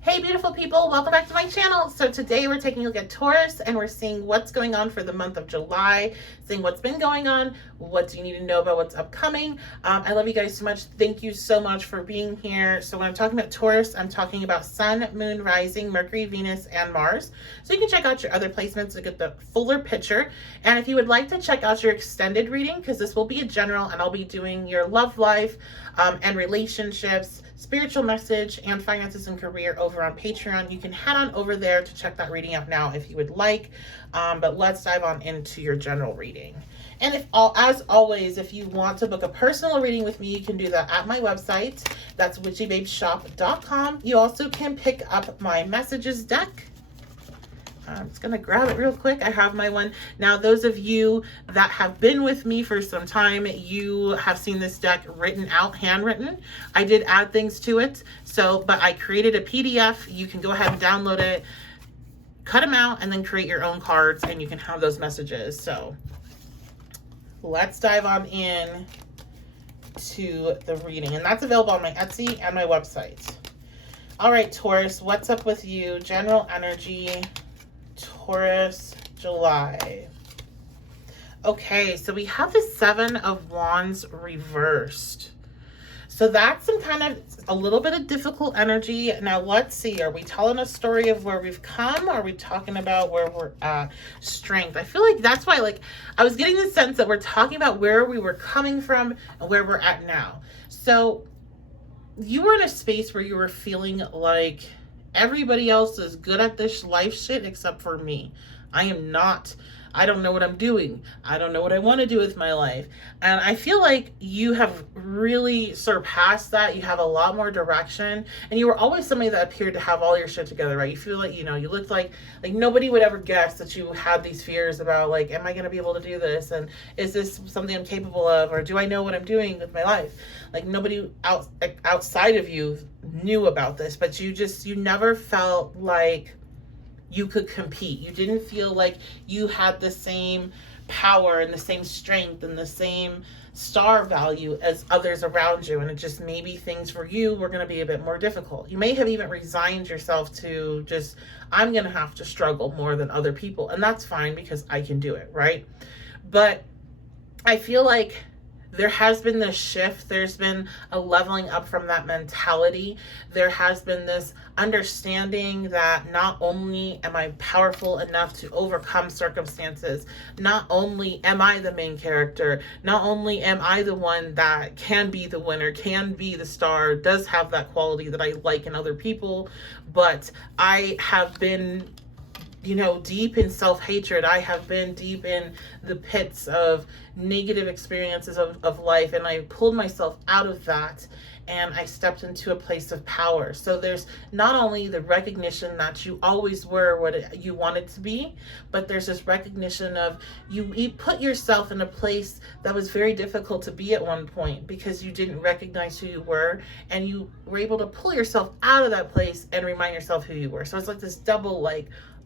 Hey beautiful people, welcome back to my channel. So today we're taking a look at Taurus and we're seeing what's going on for the month of July, seeing what's been going on, what do you need to know about what's upcoming. I love you guys so much. Thank you so much for being here. So when I'm talking about Taurus, I'm talking about Sun, Moon, Rising, Mercury, Venus, and Mars. So you can check out your other placements to get the fuller picture. And if you would like to check out your extended reading, because this will be a general and I'll be doing your love life and relationships, spiritual message, and finances and career over on Patreon. You can head on over there to check that reading out now if you would like. But let's dive on into your general reading. And as always, if you want to book a personal reading with me, you can do that at my website. That's witchybabeshop.com. You also can pick up my messages deck. I'm just going to grab it real quick. I have my one. Now, those of you that have been with me for some time, you have seen this deck written out, handwritten. I did add things to it. But I created a PDF. You can go ahead and download it, cut them out, and then create your own cards, and you can have those messages. So let's dive on in to the reading. And that's available on my Etsy and my website. All right, Taurus, what's up with you? General energy. Taurus, July. Okay, so we have the Seven of Wands reversed. So that's some kind of a little bit of difficult energy. Now let's see, are we telling a story of where we've come, or are we talking about where we're at? Strength. I feel like that's why, I was getting the sense that we're talking about where we were coming from and where we're at now. So you were in a space where you were feeling like everybody else is good at this life shit except for me. I am not. I don't know what I'm doing. I don't know what I want to do with my life. And I feel like you have really surpassed that. You have a lot more direction. And you were always somebody that appeared to have all your shit together, right? You feel like, you looked like nobody would ever guess that you had these fears about, am I going to be able to do this? And is this something I'm capable of? Or do I know what I'm doing with my life? Nobody outside of you knew about this, but you never felt like you could compete. You didn't feel like you had the same power and the same strength and the same star value as others around you. And it just, maybe things for you were going to be a bit more difficult. You may have even resigned yourself to just, I'm going to have to struggle more than other people. And that's fine because I can do it, right? But I feel like there has been this shift. There's been a leveling up from that mentality. There has been this understanding that not only am I powerful enough to overcome circumstances, not only am I the main character, not only am I the one that can be the winner, can be the star, does have that quality that I like in other people, but I have been deep in self-hatred. I have been deep in the pits of negative experiences of life, and I pulled myself out of that and I stepped into a place of power. So there's not only the recognition that you always were what you wanted to be, but there's this recognition of you put yourself in a place that was very difficult to be at one point because you didn't recognize who you were, and you were able to pull yourself out of that place and remind yourself who you were. So it's like this double,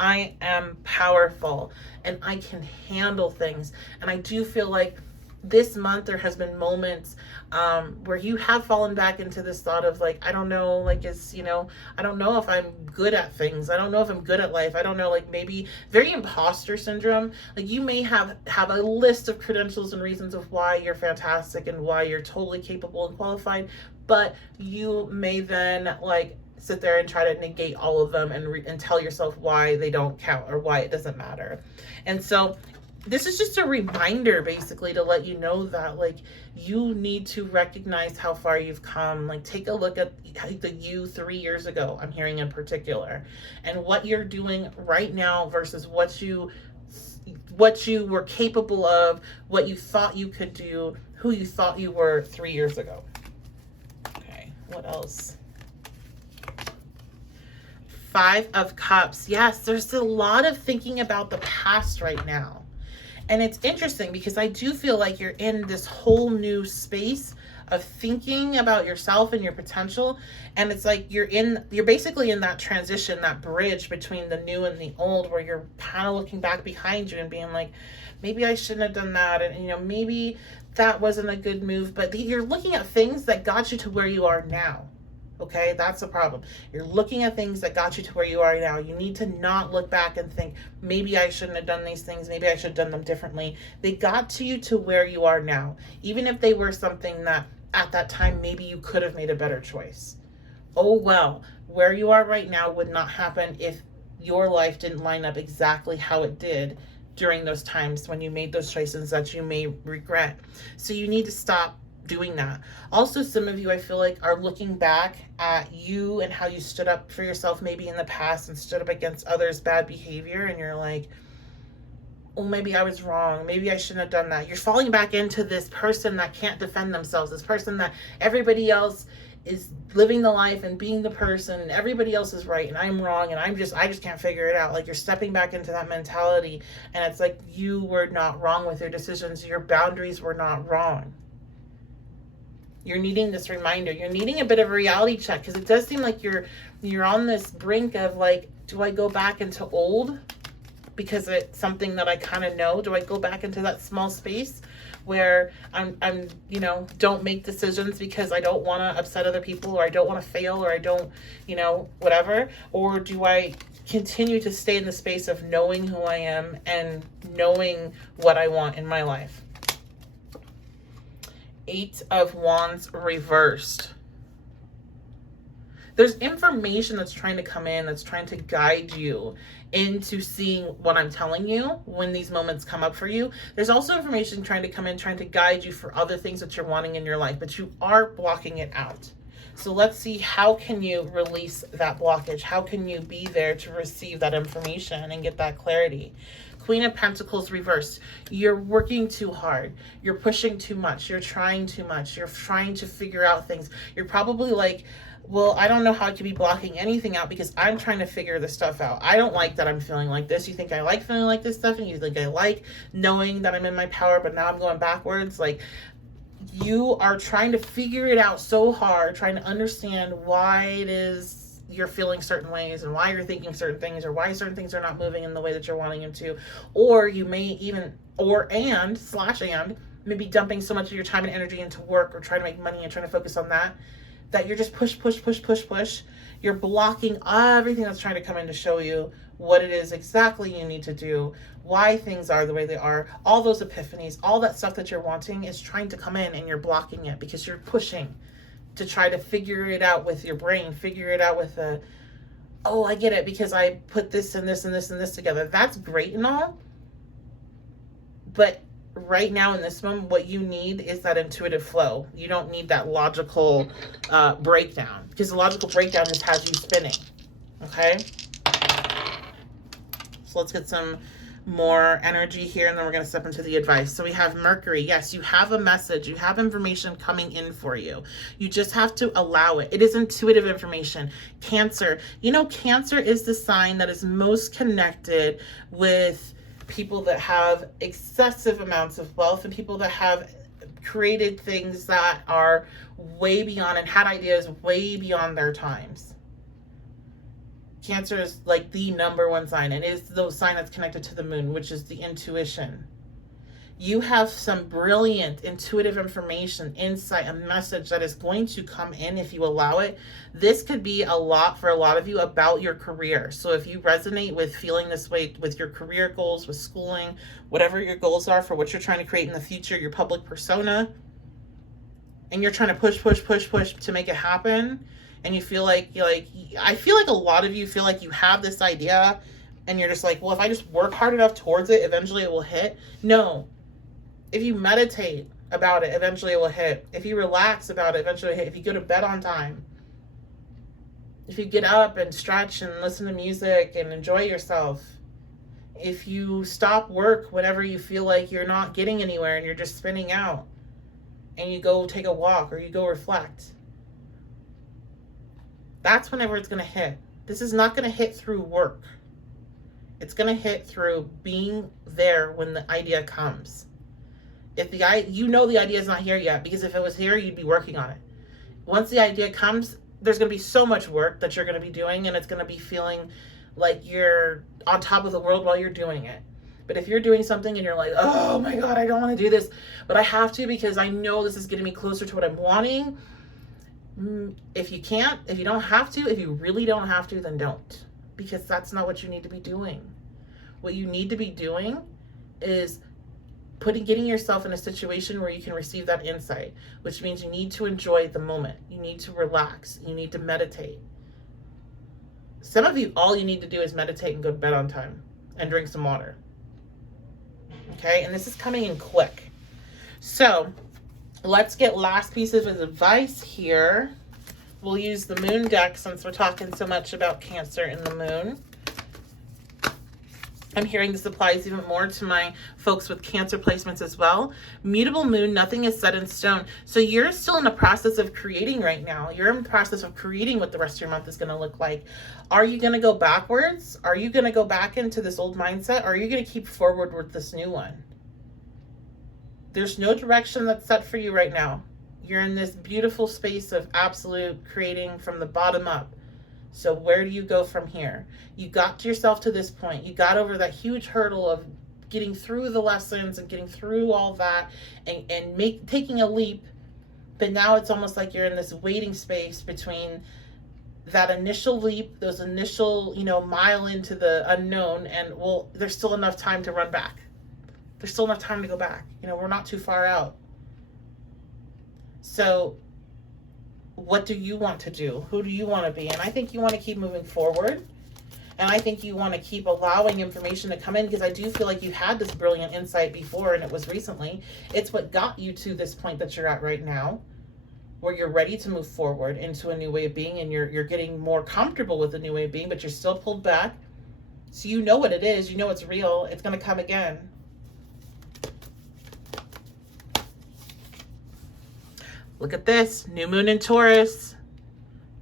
I am powerful and I can handle things. And I do feel like this month there has been moments where you have fallen back into this thought of I don't know, I don't know if I'm good at things. I don't know if I'm good at life. I don't know, maybe very imposter syndrome. You may have a list of credentials and reasons of why you're fantastic and why you're totally capable and qualified, but you may then sit there and try to negate all of them and tell yourself why they don't count or why it doesn't matter. And so this is just a reminder basically to let you know that you need to recognize how far you've come. Take a look at the you 3 years ago, I'm hearing in particular, and what you're doing right now versus what you were capable of, what you thought you could do, who you thought you were 3 years ago. Okay, what else? Five of Cups. Yes, there's a lot of thinking about the past right now. And it's interesting because I do feel like you're in this whole new space of thinking about yourself and your potential. And it's you're basically in that transition, that bridge between the new and the old, where you're kind of looking back behind you and being like, maybe I shouldn't have done that. And, maybe that wasn't a good move, but you're looking at things that got you to where you are now. Okay, that's the problem. You're looking at things that got you to where you are now. You need to not look back and think, maybe I shouldn't have done these things. Maybe I should have done them differently. They got to you to where you are now. Even if they were something that at that time, maybe you could have made a better choice. Oh, well, where you are right now would not happen if your life didn't line up exactly how it did during those times when you made those choices that you may regret. So you need to stop doing that. Also, some of you, I feel like, are looking back at you and how you stood up for yourself maybe in the past and stood up against others' bad behavior, and you're like, oh, maybe I was wrong. Maybe I shouldn't have done that. You're falling back into this person that can't defend themselves, this person that everybody else is living the life and being the person, and everybody else is right and I'm wrong, and I just can't figure it out. Like, you're stepping back into that mentality, and it's like you were not wrong with your decisions. Your boundaries were not wrong. You're needing this reminder. You're needing a bit of a reality check, because it does seem like you're on this brink of like, do I go back into old because it's something that I kind of know? Do I go back into that small space where I'm don't make decisions because I don't want to upset other people, or I don't want to fail, or I don't, whatever? Or do I continue to stay in the space of knowing who I am and knowing what I want in my life? 8 of Wands reversed. There's information that's trying to come in, that's trying to guide you into seeing what I'm telling you when these moments come up for you. There's also information trying to come in, trying to guide you for other things that you're wanting in your life, but you are blocking it out. So let's see, how can you release that blockage? How can you be there to receive that information and get that clarity? Queen of Pentacles reversed. You're working too hard. You're pushing too much. You're trying too much. You're trying to figure out things. You're probably like, well, I don't know how I could be blocking anything out because I'm trying to figure this stuff out. I don't like that I'm feeling like this. You think I like feeling like this stuff, and you think I like knowing that I'm in my power, but now I'm going backwards. Like, you are trying to figure it out so hard, trying to understand why it is you're feeling certain ways, and why you're thinking certain things, or why certain things are not moving in the way that you're wanting them to. Or you may even, and maybe dumping so much of your time and energy into work, or trying to make money and trying to focus on that you're just push. You're blocking everything that's trying to come in to show you what it is exactly you need to do, why things are the way they are. All those epiphanies, all that stuff that you're wanting is trying to come in, and you're blocking it because you're pushing to try to figure it out with your brain, figure it out with oh, I get it because I put this and this and this and this together. That's great and all, but right now in this moment, what you need is that intuitive flow. You don't need that logical breakdown, because the logical breakdown just has you spinning. Okay, so let's get some more energy here, and then we're going to step into the advice. So we have Mercury. Yes, you have a message. You have information coming in for you. You just have to allow it. It is intuitive information. Cancer. Cancer is the sign that is most connected with people that have excessive amounts of wealth, and people that have created things that are way beyond and had ideas way beyond their times. Cancer is like the number one sign, and it is the sign that's connected to the moon, which is the intuition. You have some brilliant intuitive information, insight, a message that is going to come in if you allow it. This could be a lot for a lot of you about your career. So if you resonate with feeling this way with your career goals, with schooling, whatever your goals are for what you're trying to create in the future, your public persona, and you're trying to push to make it happen, and you feel like I feel like a lot of you feel like you have this idea, and you're just like, well, if I just work hard enough towards it, eventually it will hit. No. If you meditate about it, eventually it will hit. If you relax about it, eventually it will hit. If you go to bed on time, if you get up and stretch and listen to music and enjoy yourself, if you stop work whenever you feel like you're not getting anywhere and you're just spinning out, and you go take a walk or you go reflect, that's whenever it's going to hit. This is not going to hit through work. It's going to hit through being there when the idea comes. If the idea is not here yet, because if it was here, you'd be working on it. Once the idea comes, there's going to be so much work that you're going to be doing, and it's going to be feeling like you're on top of the world while you're doing it. But if you're doing something and you're like, oh my God, I don't want to do this, but I have to because I know this is getting me closer to what I'm wanting, If you can't, if you don't have to, if you really don't have to, then don't. Because that's not what you need to be doing. What you need to be doing is getting yourself in a situation where you can receive that insight, which means you need to enjoy the moment. You need to relax. You need to meditate. Some of you, all you need to do is meditate and go to bed on time and drink some water. Okay? And this is coming in quick. So let's get last pieces of advice here. We'll use the moon deck since we're talking so much about Cancer and the moon. I'm hearing this applies even more to my folks with Cancer placements as well. Mutable moon, nothing is set in stone. So you're still in the process of creating right now. You're in the process of creating what the rest of your month is going to look like. Are you going to go backwards? Are you going to go back into this old mindset? Or are you going to keep forward with this new one? There's no direction that's set for you right now. You're in this beautiful space of absolute creating from the bottom up. So where do you go from here? You got yourself to this point. You got over that huge hurdle of getting through the lessons and getting through all that and taking a leap. But now it's almost like you're in this waiting space between that initial leap, those initial, mile into the unknown, and well, there's still enough time to run back. There's still enough time to go back. We're not too far out. So what do you want to do? Who do you want to be? And I think you want to keep moving forward. And I think you want to keep allowing information to come in, because I do feel like you had this brilliant insight before, and it was recently. It's what got you to this point that you're at right now, where you're ready to move forward into a new way of being, and you're getting more comfortable with the new way of being, but you're still pulled back. So you know what it is. You know it's real. It's going to come again. Look at this. New moon in Taurus.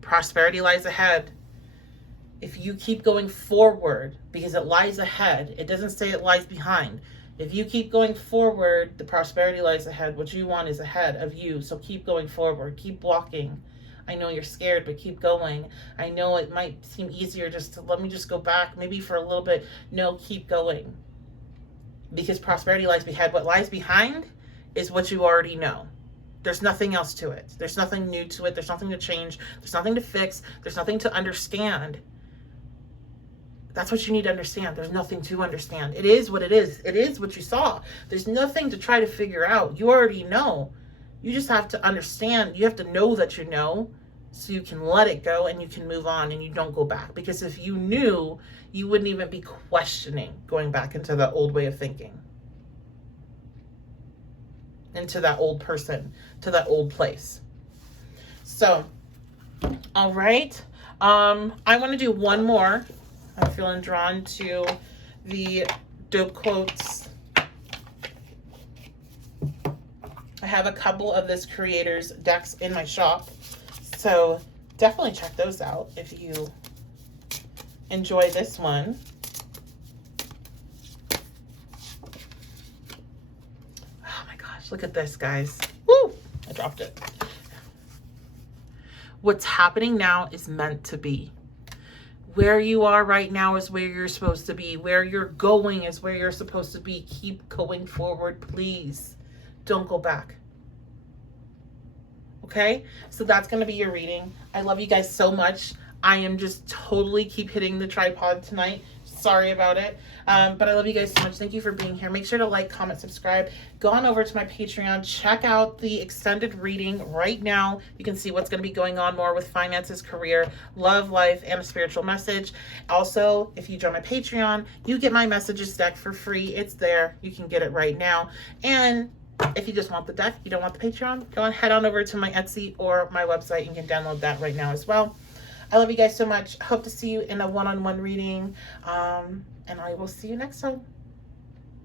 Prosperity lies ahead. If you keep going forward, because it lies ahead, it doesn't say it lies behind. If you keep going forward, the prosperity lies ahead. What you want is ahead of you. So keep going forward. Keep walking. I know you're scared, but keep going. I know it might seem easier just to let me just go back, maybe for a little bit. No, keep going. Because prosperity lies ahead. What lies behind is what you already know. There's nothing else to it. There's nothing new to it. There's nothing to change. There's nothing to fix. There's nothing to understand. That's what you need to understand. There's nothing to understand. It is what it is. It is what you saw. There's nothing to try to figure out. You already know. You just have to understand. You have to know that you know, so you can let it go and you can move on and you don't go back. Because if you knew, you wouldn't even be questioning going back into the old way of thinking. Into that old person, to that old place. So, all right. I want to do one more. I'm feeling drawn to the dope quotes. I have a couple of this creator's decks in my shop, so definitely check those out if you enjoy this one. Look at this, guys. Woo! I dropped it. What's happening now is meant to be. Where you are right now is where you're supposed to be. Where you're going is where you're supposed to be. Keep going forward, please. Don't go back. Okay? So that's going to be your reading. I love you guys so much. I am just totally keep hitting the tripod tonight. Sorry about it. But I love you guys so much. Thank you for being here. Make sure to like, comment, subscribe. Go on over to my Patreon. Check out the extended reading right now. You can see what's going to be going on more with finances, career, love, life, and a spiritual message. Also, if you join my Patreon, you get my messages deck for free. It's there. You can get it right now. And if you just want the deck, you don't want the Patreon, go on, head on over to my Etsy or my website and you can download that right now as well. I love you guys so much. Hope to see you in a one-on-one reading. And I will see you next time.